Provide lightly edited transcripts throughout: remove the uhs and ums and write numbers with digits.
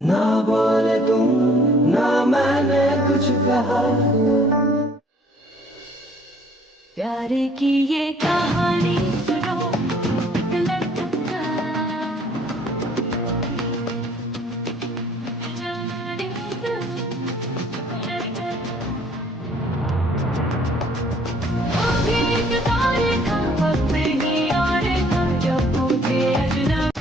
ना बोले तुम, ना मैंने कुछ कहा। प्यार की ये कहानी सुनो, एक लड़का वो भी एक दौर था, वक्त ही और था जब मुझे अजनबी।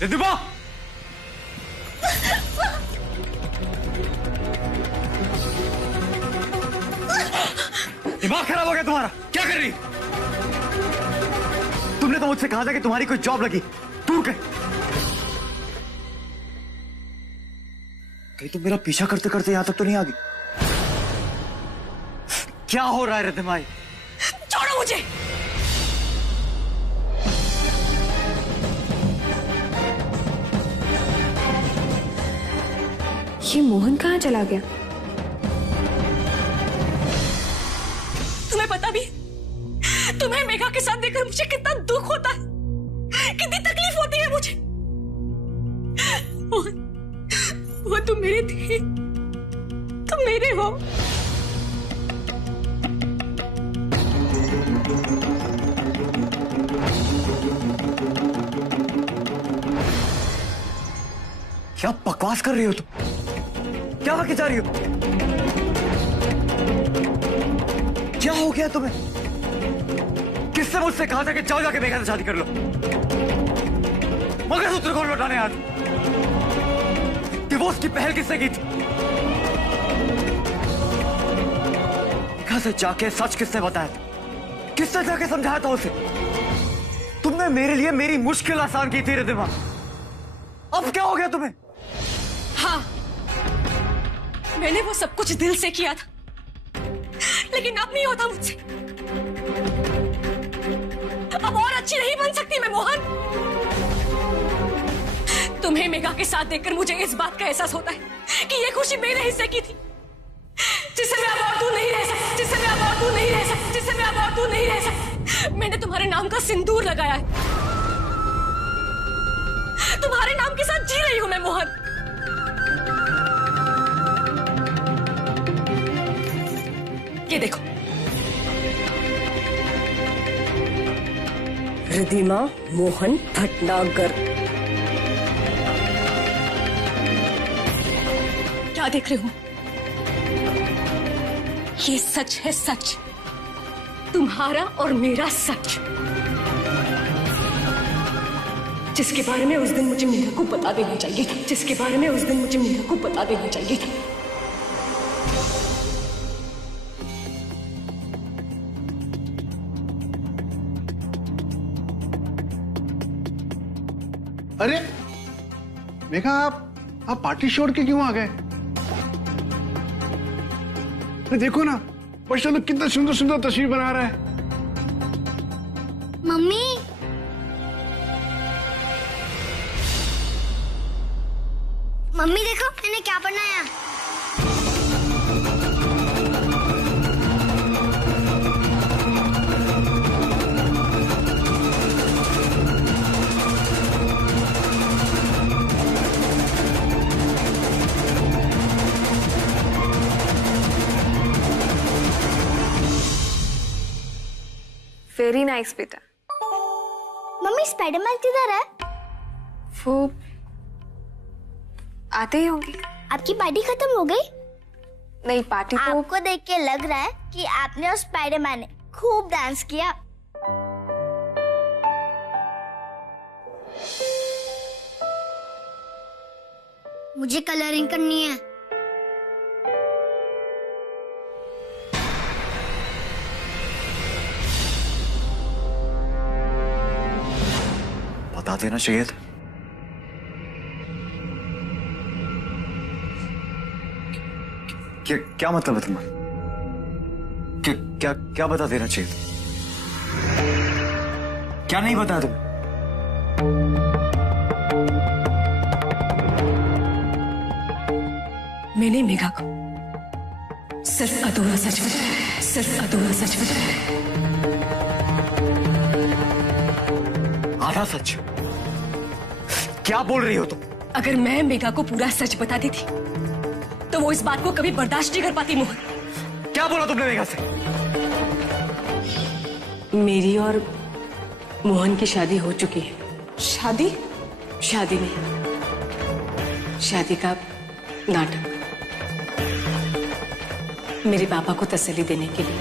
रिद्धिमा, दिमाग खराब हो गया तुम्हारा? क्या कर रही? तुमने तो मुझसे कहा था कि तुम्हारी कोई जॉब लगी, दूर गए। कहीं तुम मेरा पीछा करते करते यहां तक तो नहीं आ गई? क्या हो रहा है रिद्धिमा? छोड़ो मुझे। ये मोहन कहाँ चला गया? तुम्हें पता भी, तुम्हें मेघा के साथ देखकर मुझे कितना दुख होता है, कितनी तकलीफ होती है मुझे। वो तुम मेरे थे, तुम मेरे हो। क्या बकवास कर रही हो तुम? क्या आगे जा रही हो? क्या हो गया तुम्हें? किसने मुझसे कहा था कि जाओ जाके मेघा से शादी कर लो? मंगलसूत्र कौन लौटाने आया? डिवोर्स की पहल किसने की थी? मेघा से जाके सच किसने बताया था? किसने जाके समझाया था उसे? तुमने मेरे लिए मेरी मुश्किल आसान की थी रिद्धिमा। अब क्या हो गया तुम्हें? हाँ, मैंने वो सब कुछ दिल से किया था, लेकिन अब नहीं होता मुझसे। अब और अच्छी नहीं बन सकती मैं मोहन। तुम्हें मेघा के साथ देखकर मुझे इस बात का एहसास होता है कि ये खुशी मेरे हिस्से की थी, जिससे मैं अब और दूर नहीं रह सकती, जिससे मैं अब और दूर नहीं रह सकती, जिससे मैं अब और दूर नहीं रह सकती। मैंने तुम्हारे नाम का सिंदूर लगाया है, तुम्हारे नाम के साथ जी रही हूं मैं मोहन। ये देखो, रिद्धिमा मोहन भटनागर। क्या देख रहे हो? ये सच है, सच, तुम्हारा और मेरा सच, जिसके बारे में उस दिन मुझे मीरा को बता देना चाहिए था, जिसके बारे में उस दिन मुझे मीरा को बता देना चाहिए था। अरे मेघा, आप पार्टी छोड़ के क्यों आ गए? अरे देखो ना, बच्चा लोग कितना सुंदर सुंदर तस्वीर बना रहा है। मम्मी, मम्मी देखो मैंने क्या बनाया। वेरी नाइस बेटा। मम्मी स्पाइडरमैन किधर है? वो आते ही होंगे। आपकी पार्टी खत्म हो गई? नहीं, पार्टी तो आपको देख के लग रहा है कि आपने और स्पाइडरमैन ने खूब डांस किया। मुझे कलरिंग करनी है। बता देना चाहिए था। क्या मतलब है तुम्हारा? क्या क्या बता देना चाहिए था? क्या नहीं बताया तुम? मैंने मेघा को सिर्फ अधूरा सच बताया, सिर्फ अधूरा सच बताया। आधा सच? क्या बोल रही हो तुम? अगर मैं मेघा को पूरा सच बता देती तो वो इस बात को कभी बर्दाश्त नहीं कर पाती। मोहन, क्या बोला तुमने मेघा से? मेरी और मोहन की शादी हो चुकी है। शादी? शादी नहीं, शादी का नाटक। मेरे पापा को तसल्ली देने के लिए,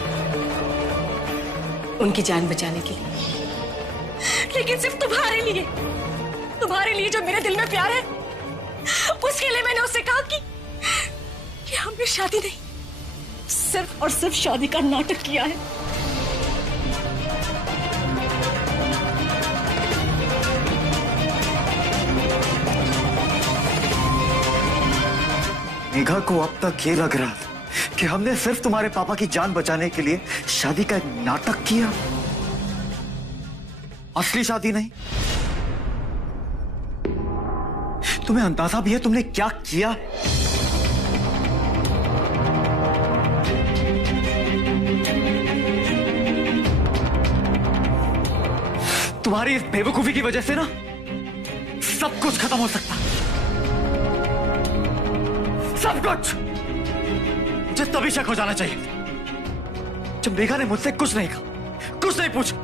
उनकी जान बचाने के लिए। लेकिन सिर्फ तुम्हारे लिए, तुम्हारे लिए जो मेरे दिल में प्यार है, उसके लिए मैंने उससे कहा कि हमने शादी नहीं, सिर्फ और सिर्फ शादी का नाटक किया है। मेघा को अब तक ये लग रहा था कि हमने सिर्फ तुम्हारे पापा की जान बचाने के लिए शादी का एक नाटक किया, असली शादी नहीं। तुम्हें अंदाजा भी है तुमने क्या किया? तुम्हारी इस बेवकूफी की वजह से ना सब कुछ खत्म हो सकता, सब कुछ। मुझे तभी शक हो जाना चाहिए जब मेघा ने मुझसे कुछ नहीं कहा, कुछ नहीं पूछा,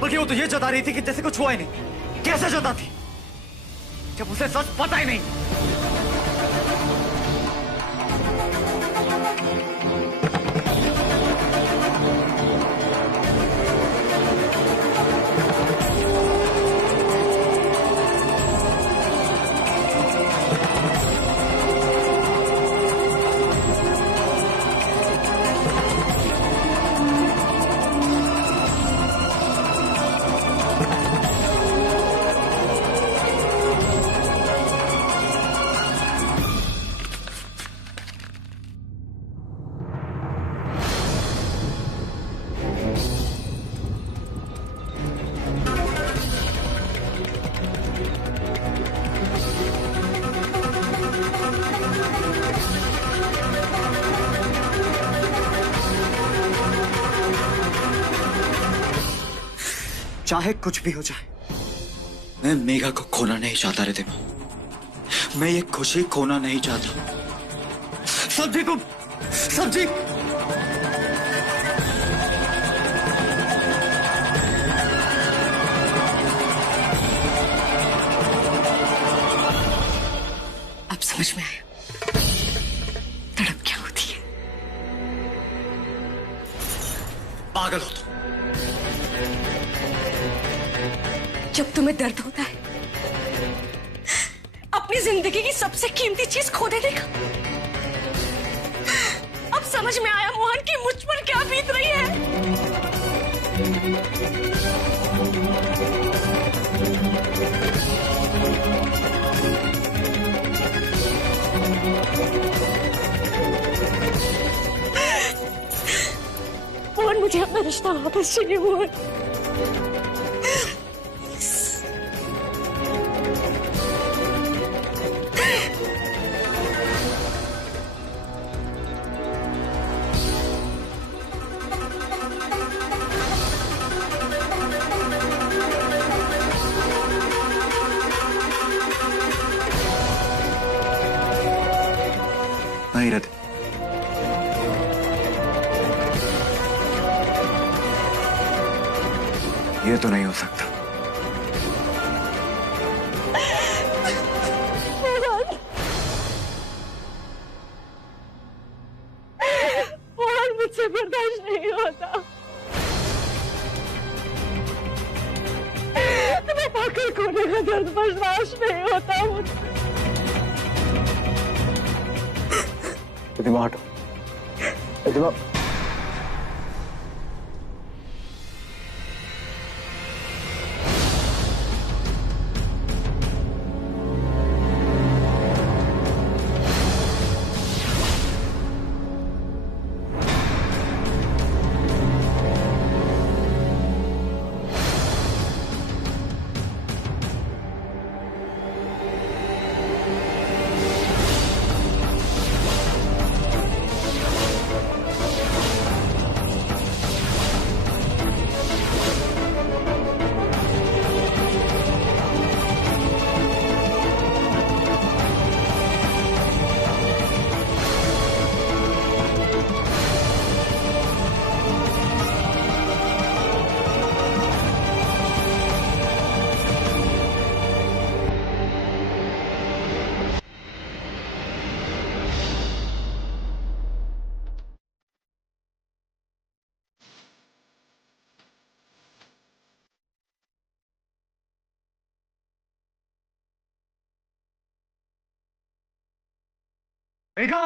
बल्कि वो तो ये जता रही थी कि जैसे कुछ हुआ ही नहीं। कैसे जताती जब उसे सच पता ही नहीं? चाहे कुछ भी हो जाए, मैं मेघा को खोना नहीं चाहता रिद्धिमा। मैं ये खुशी खोना नहीं चाहता। सब्जी तुम, सब्जी समझ में आया तड़प क्या होती है। पागल हो तुम। जब तुम्हें दर्द होता है अपनी जिंदगी की सबसे कीमती चीज खो देने का। अब समझ में आया मोहन की मुझ पर क्या बीत रही है। मोहन मुझे अपना रिश्ता वापस चाहिए मोहन। नहीं रहते। ये तो नहीं हो सकता। मोहन मुझसे बर्दाश्त नहीं होता। मैं पागल खोने का दर्द बर्दाश्त नहीं होता मुझे। प्रतिमा हटो। प्रतिमा मेघा,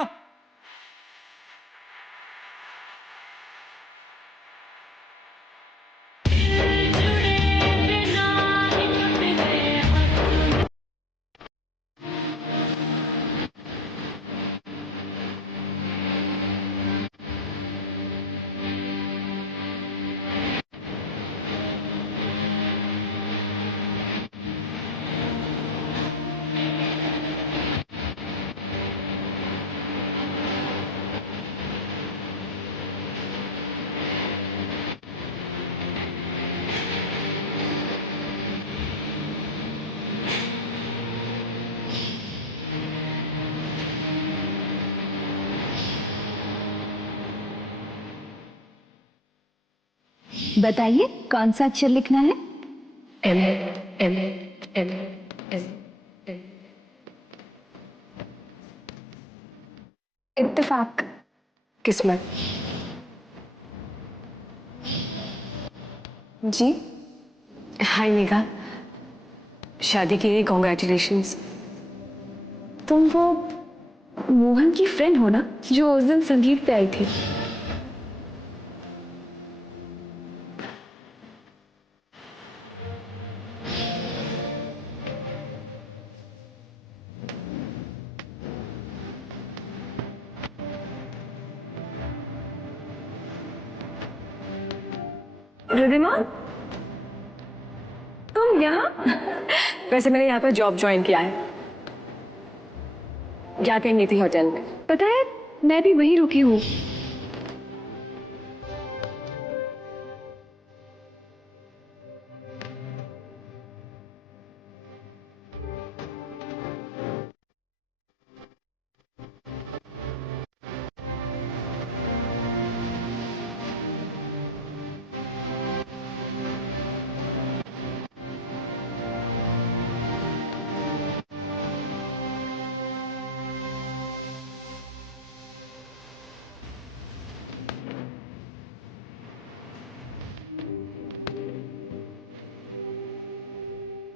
बताइए कौन सा अक्षर लिखना है? M M M M M. इत्तेफाक। किस्मत। जी हाय मेघा, शादी के लिए कॉन्ग्रेचुलेशंस। तुम वो मोहन की फ्रेंड हो ना जो उस दिन संगीत पे आई थी? रिधिमा, तुम यहाँ? वैसे मैंने यहाँ पर जॉब ज्वाइन किया है। क्या कहीं नहीं थी होटल में। पता है मैं भी वहीं रुकी हूँ।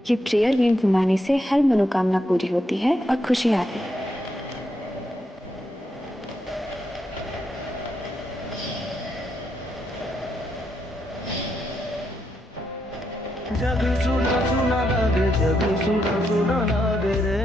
ये प्रेयर व्हील घुमाने से हर मनोकामना पूरी होती है और खुशी आती है। जग सुना सुना लागे, जग सुना सुना लागे रे।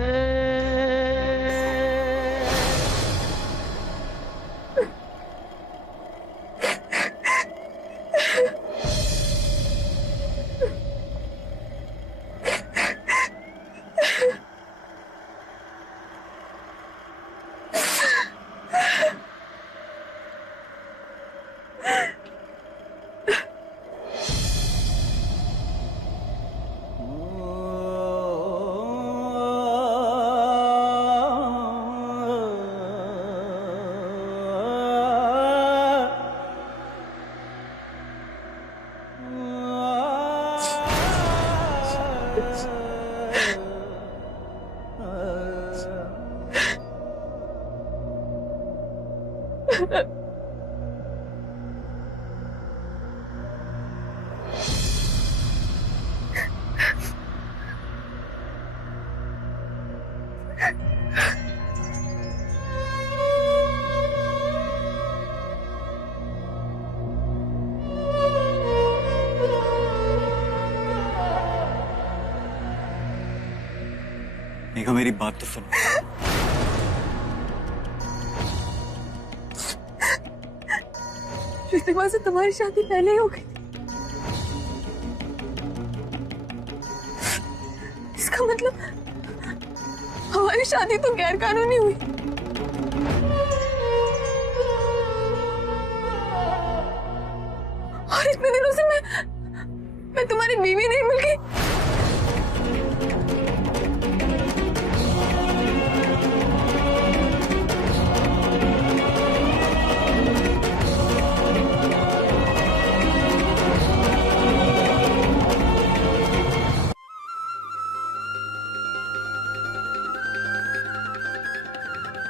मेघा, मेरी बात तो सुनो। रितिमा से तुम्हारी शादी पहले ही हो गई थी। इसका मतलब हमारी शादी तो गैर कानूनी हुई। और इतने दिनों से मैं तुम्हारी बीवी नहीं मिल गई।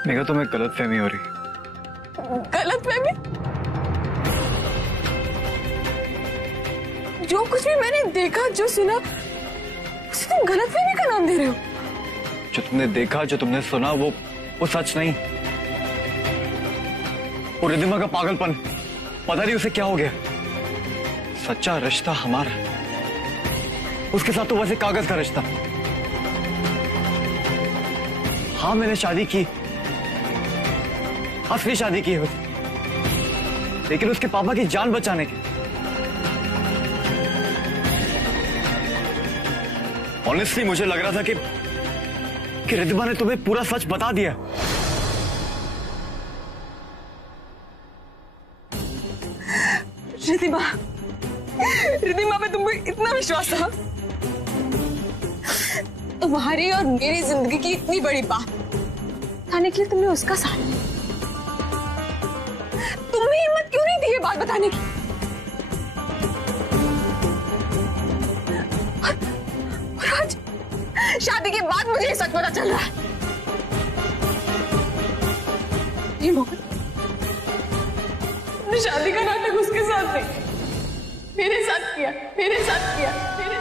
मेघा, तुम्हें गलतफहमी हो रही। गलतफहमी? जो कुछ भी मैंने देखा, जो सुना, उसे तुम गलतफहमी का नाम दे रहे हो। जो तुमने देखा, जो तुमने सुना, वो सच नहीं। वो रिद्धिमा का पागलपन, पता नहीं उसे क्या हो गया। सच्चा रिश्ता हमारा, उसके साथ तो वैसे कागज का रिश्ता। हाँ, मैंने शादी की, असली शादी की है उसने, लेकिन उसके पापा की जान बचाने की। ऑनेस्टली मुझे लग रहा था कि रिद्धिमा ने तुम्हें पूरा सच बता दिया। रिद्धिमा पे तुमको इतना विश्वास था? तुम्हारी और मेरी जिंदगी की इतनी बड़ी बात बताने के लिए तुमने उसका साथ दिया। तुम्हें हिम्मत क्यों नहीं थी ये बात बताने की? और आज शादी के बाद मुझे ये सच पता चल रहा है। ये मौका, तुमने शादी का नाटक उसके साथ नहीं, मेरे साथ किया, मेरे साथ किया, मेरे